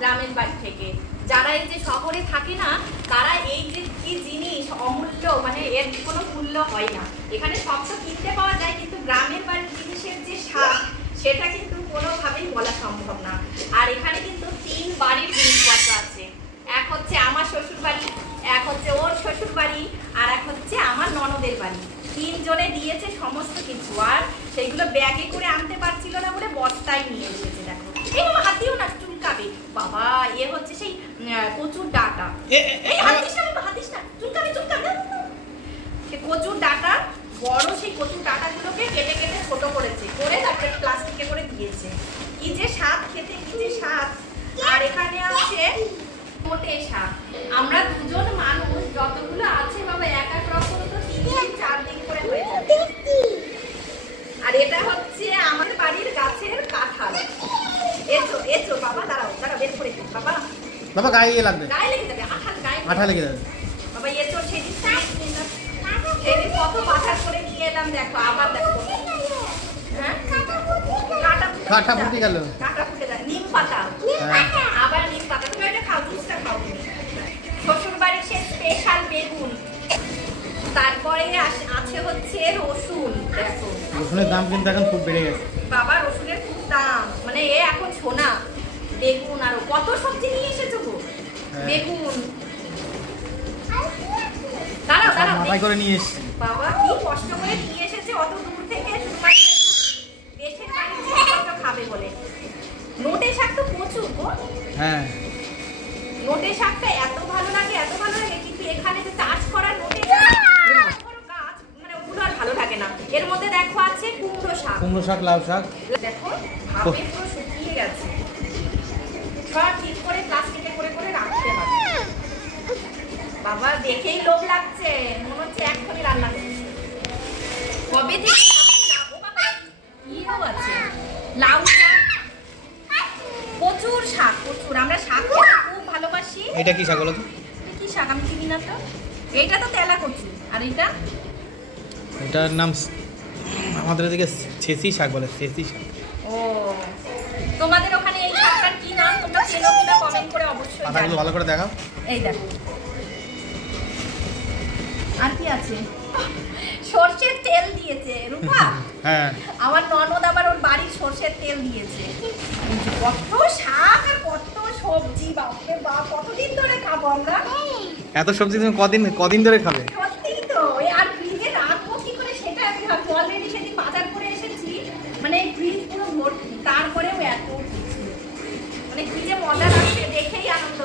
গ্রামের বাড়ি থেকে। যারা এই যে শহরে থাকে না, তারা এই যে কি জিনিস অমূল্য, মানে এর কোনো মূল্য হয় না। এখানে সব তো কিনতে পাওয়া যায়, কিন্তু গ্রামের বাড়ির জিনিসের যে স্বাদ সেটা কিন্তু কোনোভাবেই বলা সম্ভব না। আর এখানে কিন্তু 3 বাড়ির জিনিসপত্র আছে। এক হচ্ছে আমার শ্বশুর বাড়ি, এক হচ্ছে ওর শ্বশুর বাড়ি, আর এক হচ্ছে আমার ননদের বাড়ি। 3 জনে দিয়েছে সমস্ত কিছু, আর সেইগুলো ব্যাগে করে আনতে পারছিল না বলে বস্তায় নিয়ে এসেছে। দেখো এই হাতিও না, চুলকাবে বাবা। এ হচ্ছে সেই কচুর ডাটা, এই হাতিস না, চুলকাবে সে কচুর ডাটা, বড় সেই কচুর ডাটাগুলোকে কেটে কেটে ছোট করেছে, করে তারপরে প্লাস্টিকে করে দিয়েছে। কি যে স্বাদ খেতে, কি যে স্বাদ। আর এখানে আছে মোটে শাক। আমরা 2 জন মানুষ যতগুলো আছে বাবা, এক এক রকম তো 3 দিন 4 দিন করে হয়ে যাবে। আর এটা হচ্ছে আমাদের বাড়ির গাছের কাঁঠাল। এসো বাবা, দাঁড়াও বের করে দিই বাবা। বাবা গায়ে লাগবে, গায়ে লেগে যাবে, আঠা লেগে যাবে বাবা। এসো, সেদিন কত পাথর করে নিয়ে এলাম, দেখো আবার দেখো। হ্যাঁ, কাঁটা ফুটে গেল, কাঁটা ফুটে যায়। নিম পাতা, আবার নিম পাতা। তুমি এটা খাও, জুসটা খাও তুমি। শ্বশুর বাড়ির সে স্পেশাল বেগুন। তারপরে আছে হচ্ছে রসুন। দেখো রসুনের দাম কিন্তু এখন খুব বেড়ে গেছে বাবা, রসুনের খুব দাম, মানে এ এখন সোনা। বেগুন, আরো কত সবজি নিয়ে এসেছো গো। বেগুন দাঁড়াও মাথায় করে নিয়ে এসেছি বাবা, কি কষ্ট করে নিয়ে এসেছে অত দূর থেকে, দেশের বাড়ির জিনিসপত্র খাবে বলে। নোটে শাক তো প্রচুর গো। হ্যাঁ, নোটে শাকটা এত ভালো লাগে, কিন্তু এখানে যে চাষ করা নোটে গাছ, মানে ওগুলো আর ভালো লাগে না। এর মধ্যে দেখো আছে কুমড়ো শাক, লাউ শাক। দেখো ভাবে পুরো শুকিয়ে গেছে। সব ঠিক করে প্লাস্টিকে করে করে রাখতে হবে বাবা। দেখেই লোভ লাগছে, মনে হচ্ছে এখনই রান্না করছি। কবে থেকে আছে লাউ শাক, প্রচুর শাক, প্রচুর। আমরা শাক খেতে খুব ভালোবাসি। এটা কি শাক বলো তো? কি শাক আমি চিনি না তো। এইটা তো তেলা কচু, আর এটার নাম আমাদের এদিকে ছেসি শাক বলে, ছেসি শাক। ও, তোমাদের ওখানে এই শাকটার কি নাম তোমরা চেনো কিনা কমেন্ট করে অবশ্যই জানাও। পাতাগুলো ভালো করে দেখাও। এই দেখো, আর কি আছে? সরষের তেল দিয়েছে রূপা। হ্যাঁ, আমার ননদ আবার ওর বাড়ির সরষের তেল দিয়েছে। কত শাক আর কত সবজি, বাপরে বাপ, কতদিন ধরে খাবো আমরা। এত সবজি তুমি কদিন ধরে খাবে? সত্যিই তো। আর ফ্রিজে রাখবো কি করে সেটা আমি ভাবছি। অলরেডি সেদিন বাজার করে এসেছি, মানে ফ্রিজ পুরো ভর্তি, তারপরেও এত কিছু, মানে কি যে মজা লাগছে দেখেই আনন্দ